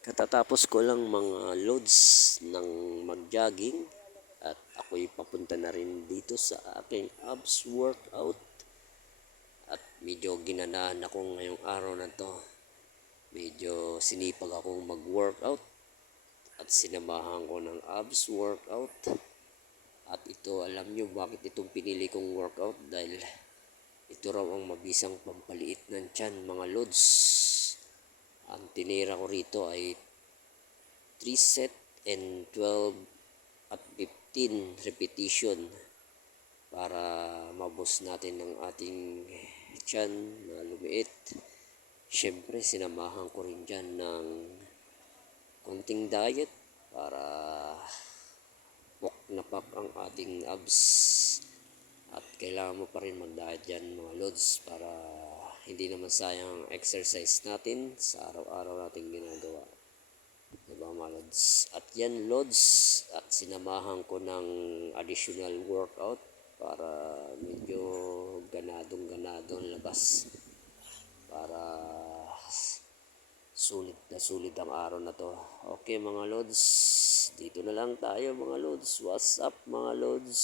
Katatapos ko lang mga loads ng mag-jogging at ako'y papunta na rin dito sa aking abs workout at medyo ginanahan ako ngayong araw na to. Medyo sinipag akong mag-workout at sinamahan ko ng abs workout. At ito, alam nyo bakit itong pinili kong workout? Dahil ito raw ang mabisang pampaliit ng tiyan mga loads. Ang tinira ko rito ay 3 set and 12 at 15 repetition para mabos natin ang ating tiyan na lumiit. Siyempre sinamahan ko rin dyan ng konting diet para pok na pak ang ating abs. At kailangan mo pa rin mag-diet dyan mga loads para hindi naman sayang ang exercise natin sa araw-araw nating ginagawa. Diba mga loads? At yan loads, at sinamahan ko ng additional workout para medyo ganadong-ganado ang labas. Para sulit ang araw na to. Okay mga loads, dito na lang tayo mga loads. What's up mga loads?